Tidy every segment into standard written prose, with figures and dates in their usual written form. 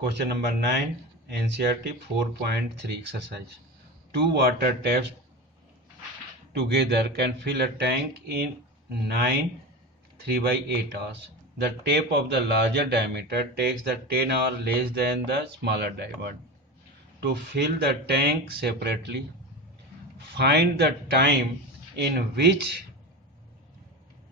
Question number 9, NCERT 4.3 exercise. Two water taps together can fill a tank in 9 3/8 hours. The tap of the larger diameter takes the 10 hours less than the smaller diameter. To fill the tank separately, find the time in which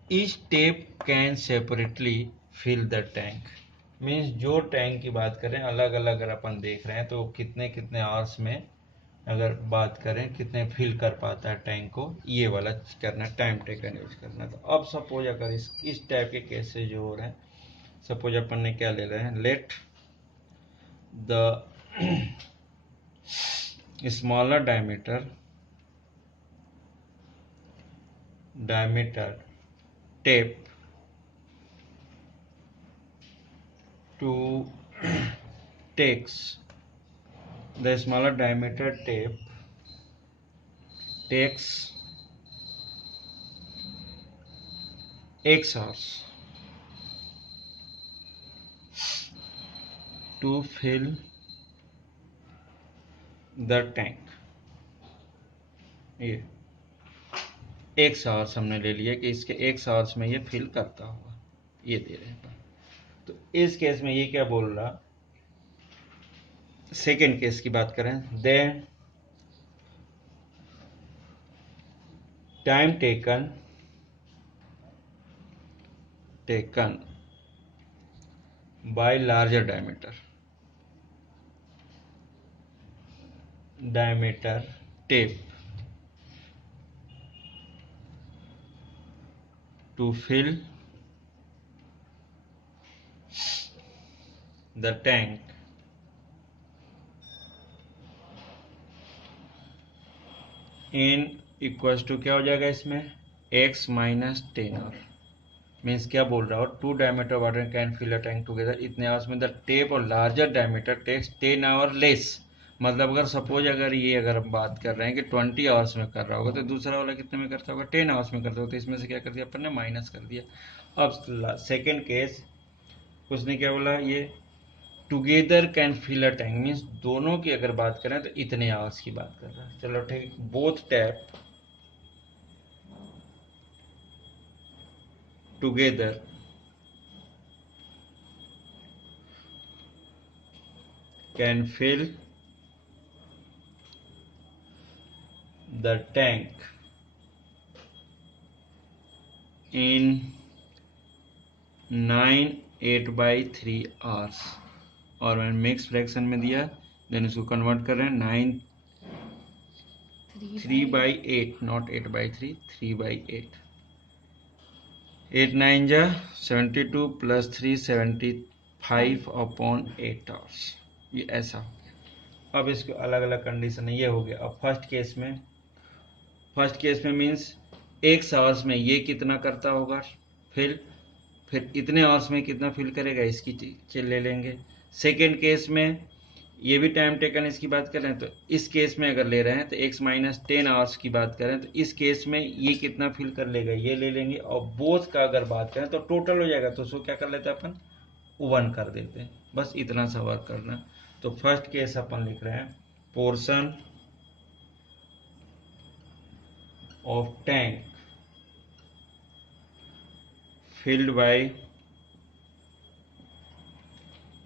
each tap can separately fill the tank. Means जो tank की बात करें अलग अलग अगर अपन देख रहे हैं तो कितने कितने आवर्स में अगर बात करें कितने फिल कर पाता है टैंक को, ये वाला करना, टाइम टेकन यूज करना। तो अब सपोज अगर इस टाइप के केसेस जो हो रहे हैं, सपोज अपन ने क्या ले रहे हैं, let the smaller diameter tape to takes the smaller diameter tape takes X hours to fill the tank। ये X hours हमने ले लिया कि इसके X hours में ये फिल करता होगा, ये दे रहे हैं। तो इस केस में ये क्या बोल रहा, सेकेंड केस की बात करें, then time taken by larger diameter tape to fill the tank in equals to क्या हो जाएगा इसमें, x माइनस 10 आवर। मीन्स क्या बोल रहा हो, two diameter water can fill a tank together इतने आवर्स में, द टेप और larger diameter takes 10 hour less. मतलब अगर सपोज अगर हम बात कर रहे हैं कि 20 आवर्स में कर रहा होगा तो दूसरा वाला कितने में करता होगा, 10 आवर्स में करता होगा। तो इसमें से क्या कर दिया अपन ने, माइनस कर दिया। अब सेकेंड केस उसने क्या बोला, ये together can fill a tank, means दोनों की अगर बात करें तो इतने आवर्स की बात कर रहा है। चलो ठीक, both tap together can fill the tank in 9 8/3 hours। और मैंने मिक्स फ्रैक्शन में दिया, देन इसको कन्वर्ट कर रहे हैं 9 3/8, नॉट 8/3, 3/8। 8 9 जा 72 प्लस 3 75/8 आवर्स। ये ऐसा हो गया। अब इसको अलग अलग कंडीशन है, ये हो गया। अब फर्स्ट केस में मीन्स x आवर्स में ये कितना करता होगा फिर इतने आवर्स में कितना फिल करेगा, इसकी चीज ले लेंगे। सेकेंड केस में ये भी टाइम टेकन इसकी बात करें तो इस केस में अगर ले रहे हैं तो x माइनस 10 आवर्स की बात करें तो इस केस में ये कितना फिल कर लेगा, ये ले लेंगे। और बोथ का अगर बात करें तो टोटल हो जाएगा, तो उसको क्या कर लेते हैं अपन, 1 कर देते हैं। बस इतना सा वर्क करना। तो फर्स्ट केस अपन लिख रहे हैं, portion of tank filled by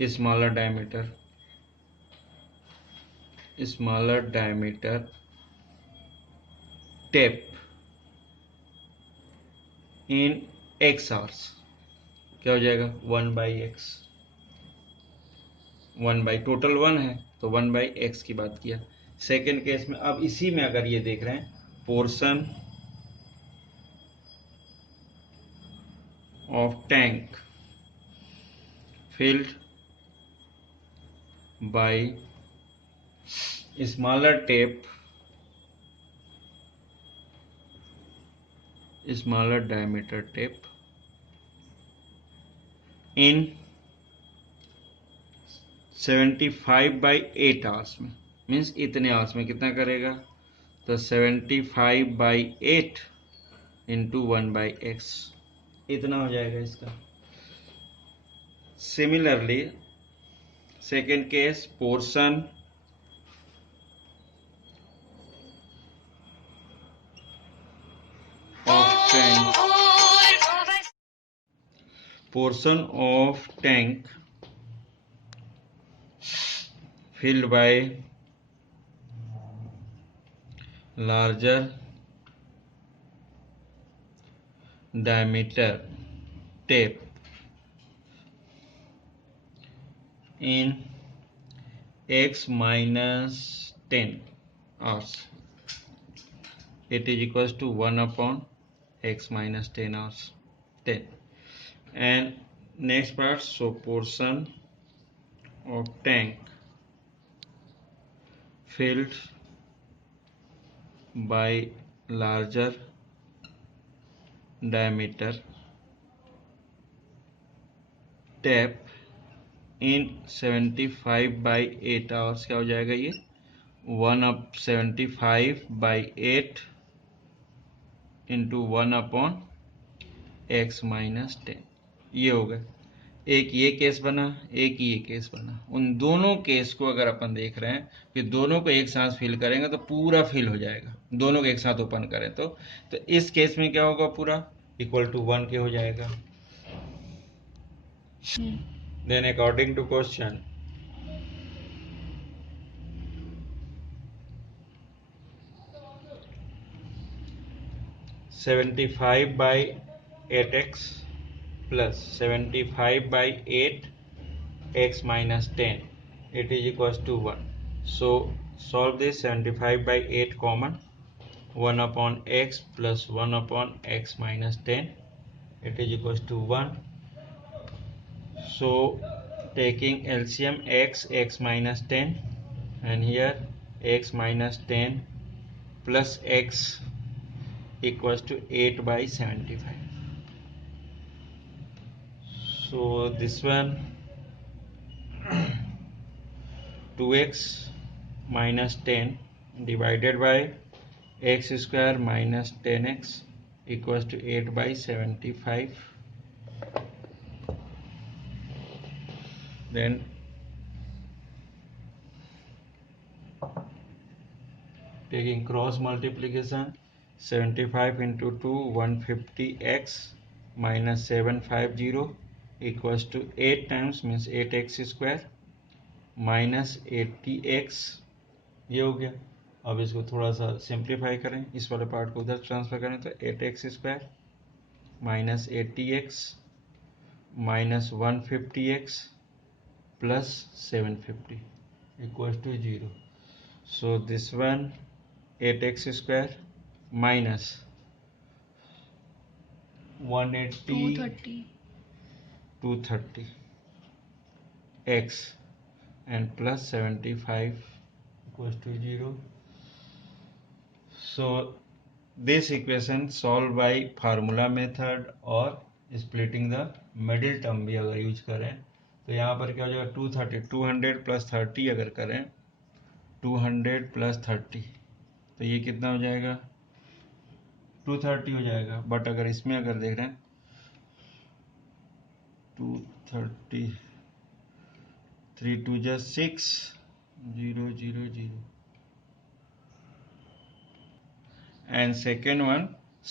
smaller diameter tape in x hours। क्या हो जाएगा, 1/x, 1 टोटल 1 है तो 1/x की बात किया। सेकेंड केस में अब इसी में अगर ये देख रहे हैं, portion of tank filled by smaller diameter tape in 75/8 hours में। मीन्स इतने आवर्स में कितना करेगा, तो 75/8 इंटू 1/x, इतना हो जाएगा इसका। Similarly Second case, portion of tank filled by larger diameter tape in x minus 10 hours. It is equals to 1 upon x minus 10 hours 10. And next part, so portion of tank filled by larger diameter tap in 75 by 8 hours. क्या हो जाएगा ये 1 up 75 by 8 into 1 upon x minus 10. ये हो गया, एक ये case बना, एक ये केस बना। उन दोनों केस को अगर अपन देख रहे हैं कि दोनों को एक साथ फिल करेंगे तो पूरा फिल हो जाएगा, दोनों को एक साथ ओपन करें तो इस केस में क्या होगा, पूरा इक्वल टू 1 के हो जाएगा। Then according to question, (75 by 8x plus 75 by 8 x minus 10, it is equals to 1. So solve this. 75 by 8 common, 1 upon x plus 1 upon x minus 10, it is equals to 1. So taking LCM, x minus 10, and here x minus 10 plus x equals to 8 by 75. So this one 2x minus 10 divided by x square minus 10x equals to 8 by 75. Then taking cross multiplication, 75 into 2 150x minus 750 equals to 8 times means 8x square minus 80x. ये हो गया। अब इसको थोड़ा सा simplify करें, इस वाले पार्ट को उधर ट्रांसफर करें तो 8x square minus 80x minus 150x plus 750 equals to 0. So this one 8x square minus 180 230 x and plus 75 equals to 0. So this equation solved by formula method और splitting the middle term भी अगर use करें तो यहाँ पर क्या हो जाएगा 230 200 प्लस 30 अगर करें 200 प्लस 30 तो ये कितना हो जाएगा 230 हो जाएगा। बट अगर इसमें अगर देख रहे हैं 230 3 2 जा 6 0 0 0 and second one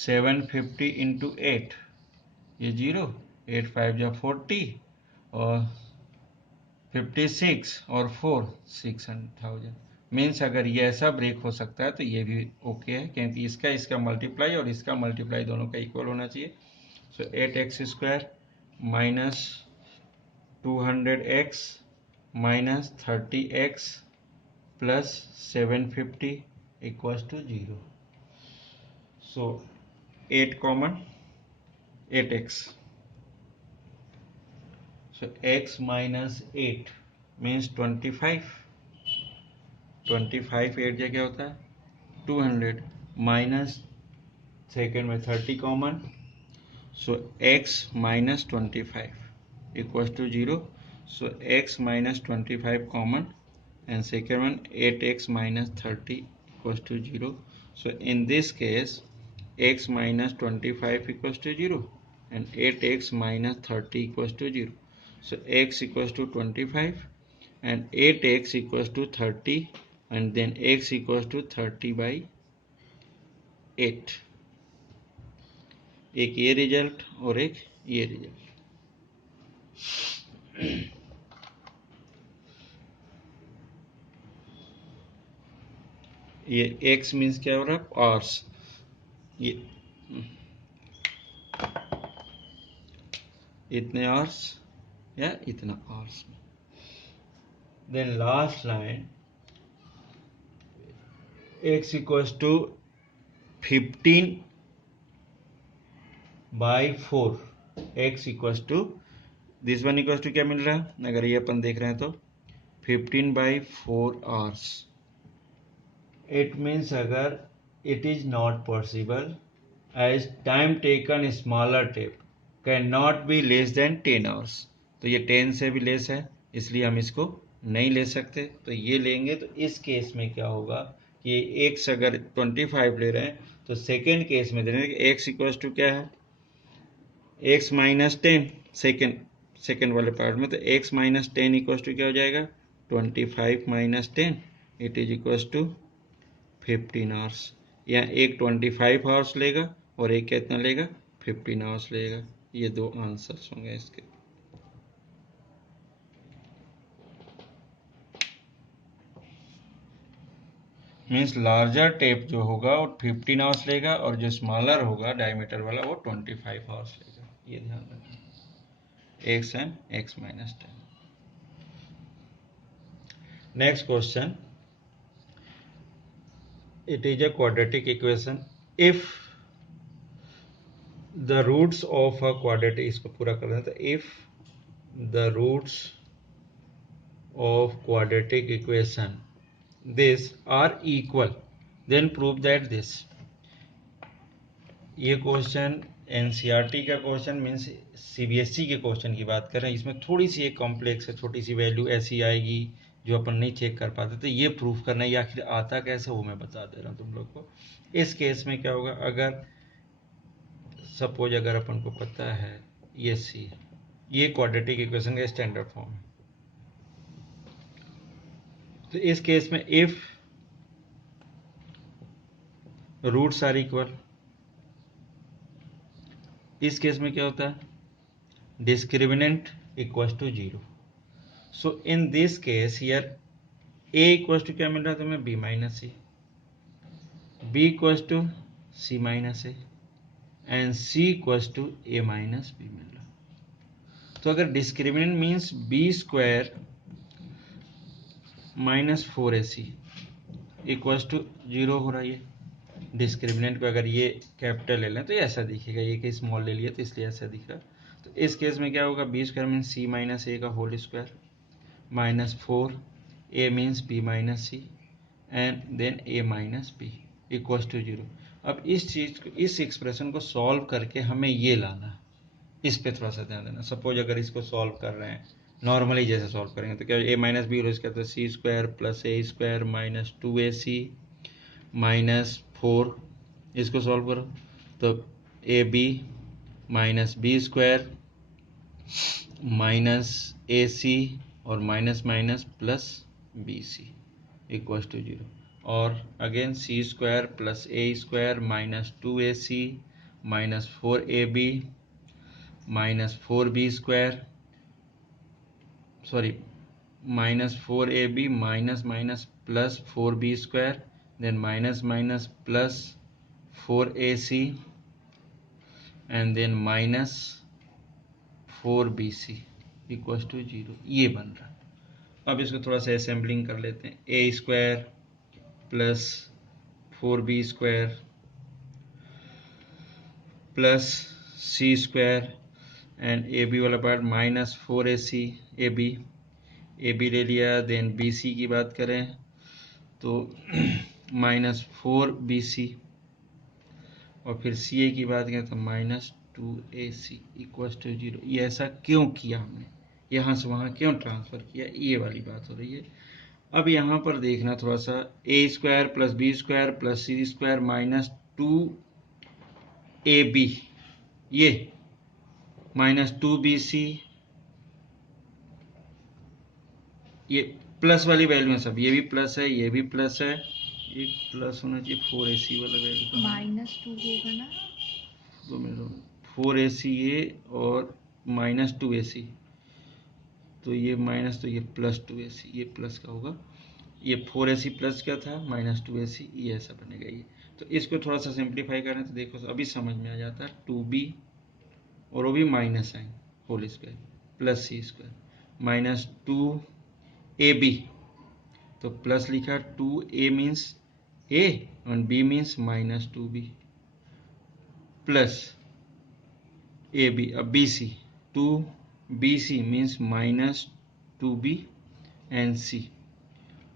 750 into 8 ये 0 8 5 जा 40 और 56 और 4 600,000 मीन्स अगर ये ऐसा ब्रेक हो सकता है तो ये भी ओके है क्योंकि इसका मल्टीप्लाई और इसका मल्टीप्लाई दोनों का इक्वल होना चाहिए। So 8x square minus 200x minus 30x plus 750 equals to 0. So 8 common 8x. So x minus 8 means 25. 25 8 जगह होता है 200 माइनस सेकेंड में 30 common. So x minus 25 equals to 0. So x minus 25 common and second one 8x minus 30 equals to 0. So in this case x minus 25 equals to 0 and 8x minus 30 equals to 0. So x equals to 25 and 8x equals to 30 and then x equals to 30/8. एक ये result और एक ये result. ये x means क्या हो रहा है? आवर्स. ये इतने आवर्स या इतना hours. Then last line x equals to 15/4. x equals to this one equals to क्या मिल रहा है? अगर ये अपन देख रहे हैं तो 15/4 आवर्स. इट मीन्स अगर it is not possible as time taken smaller tape cannot be less than 10 hours. तो ये 10 से भी लेस है, इसलिए हम इसको नहीं ले सकते. तो ये लेंगे. तो इस केस में क्या होगा कि x अगर 25 ले रहे हैं तो सेकेंड केस में दे रहे हैं x इक्वल्स टू क्या है? x माइनस 10 सेकेंड वाले पार्ट में. तो x माइनस 10 इक्वल्स टू क्या हो जाएगा? 25 minus 10 it is equals to 15 hours. या एक 25 आवर्स लेगा और एक कितना लेगा? 15 आवर्स लेगा. ये दो आंसर्स होंगे इसके. मीन्स लार्जर टेप जो होगा वो 15 आवर्स लेगा और जो स्मॉलर होगा डायमीटर वाला वो 25 आवर्स लेगा. ये ध्यान रखना. x and x minus 10. Next question. It is a quadratic equation. If the roots of a quadratic, इसको पूरा कर दें. तो if the roots of quadratic equation this are equal, then prove that this. ये क्वेश्चन एनसीईआरटी का question means CBSE के question की बात कर रहे हैं. इसमें थोड़ी सी एक कॉम्प्लेक्स है, छोटी सी वैल्यू ऐसी आएगी जो अपन नहीं चेक कर पाते. तो ये प्रूफ करना है. ये आखिर आता कैसे वो मैं बता दे रहा हूँ तुम लोग को. इस केस में क्या होगा? अगर सपोज अगर अपन को पता है ये सी, ये क्वाड्रेटिक इक्वेशन का स्टैंडर्ड फॉर्म है. तो इस केस में इफ रूट्स आर इक्वल, इस केस में क्या होता है? Discriminant equals to 0. So in this case here a equals to क्या मिल रहा है तुम्हें? b minus C. b equals to c minus A and c equals to a minus b मिल रहा. तो अगर discriminant means b square minus 4ac equals to 0 हो रहा है. ये डिस्क्रिमिनेंट को अगर ये कैपिटल ले लें तो ये ऐसा दिखेगा. ये कि स्मॉल ले लिया तो इसलिए ऐसा दिख रहा. तो इस केस में क्या होगा? B square means C minus A का whole square minus 4 A means B minus C and then A minus B equals to 0. अब इस चीज को, इस एक्सप्रेशन को सॉल्व करके हमें ये लाना. इस पे थोड़ा सा ध्यान देना. सपोज अगर इसको सॉल्व कर रहे हैं नॉर्मली जैसे सॉल्व करेंगे तो क्या ए माइनस बी और इसका तो C square plus A square minus 2ac minus 4. इसको सॉल्व करो तो A B minus B square minus A C और minus minus plus B C equals to 0. और again C square plus A square minus 2ac minus 4ab minus 4b square sorry minus 4ab minus minus plus 4b square then minus minus plus 4ac and then minus 4bc equals to 0. ये बन रहा. अब इसको थोड़ा सा assembling कर लेते हैं. a square plus 4b square plus c square and A B वाला part minus 4ac A B ले लिया. देन bc की बात करें तो माइनस 4bc और फिर सी ए की बात करें तो माइनस 2ac इक्वल्स टू 0. ये ऐसा क्यों किया हमने? यहाँ से वहाँ क्यों ट्रांसफर किया? ये वाली बात हो रही है. अब यहाँ पर देखना थोड़ा सा. A square plus B square plus C square minus 2ab ये माइनस 2bc ये प्लस वाली वैल्यू है सब, ये भी प्लस है, ये भी प्लस है, एक प्लस होना चाहिए 4ac वाला वैल्यू -2 होगा ना, 4ac ये और -2ac, तो ये माइनस, तो ये +2ac, ये प्लस का होगा, ये 4ac प्लस क्या था -2ac, ये ऐसा बनेगा ये। तो इसको थोड़ा सा सिंप्लीफाई करें तो देखो अभी समझ में आ जाता है, 2b और वो भी minus sign whole square plus c square -2ab, तो प्लस लिखा, 2a मीन्स a और b means -2b plus ab, अब bc, 2bc means -2b and c,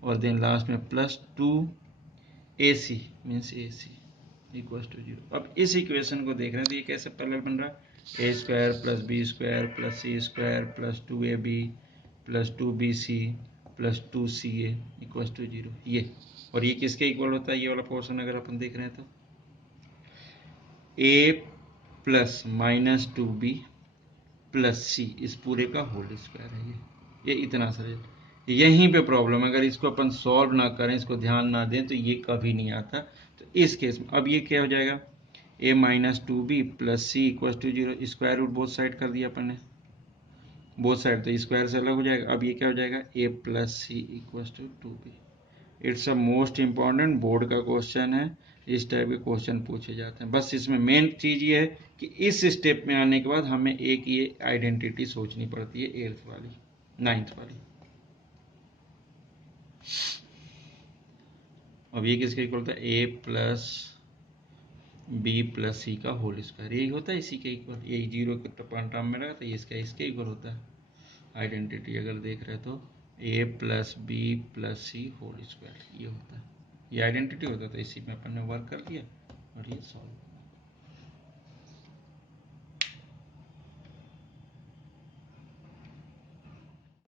और देन लास्ट में +2ac means ac equal to 0। अब इस इक्वेशन को देख रहे हैं तो ये कैसे पैरेलल बन रहा है, a² + b² + c² + 2ab + 2bc + 2ca equal to 0, ये। और ये किसके इक्वल होता है, ये वाला पोर्शन अगर अपन देख रहे हैं तो a + -2b + c इस पूरे का होल स्क्वायर है ये इतना सा। यहीं पे प्रॉब्लम है, अगर इसको अपन सॉल्व ना करें, इसको ध्यान ना दें तो ये कभी नहीं आता। तो इस केस में अब ये क्या हो जाएगा, a -2b + c = 0, square root both side कर दिया अपन ने, बोथ साइड तो स्क्वायर से अलग हो जाएगा। अब ये क्या हो जाएगा, a + c = 2b। It's a most important board का क्वेश्चन है, इस टाइप के क्वेश्चन पूछे जाते हैं। बस इसमें मेन चीज ये है कि इस स्टेप में आने के बाद हमें एक ये आइडेंटिटी सोचनी पड़ती है, 8th वाली 9th वाली। अब ये किसके इक्वल होता है, a + b + c का होल स्क्वायर, यही होता है इसी के इक्वल, यही 0 के टर्म में लगा तो ये इसके इक्वल होता है। आइडेंटिटी अगर देख रहे हैं तो a + b + c whole square ये होता है, ये आइडेंटिटी होता है। तो इसी में अपन ने वर्क कर लिया और ये सॉल्व।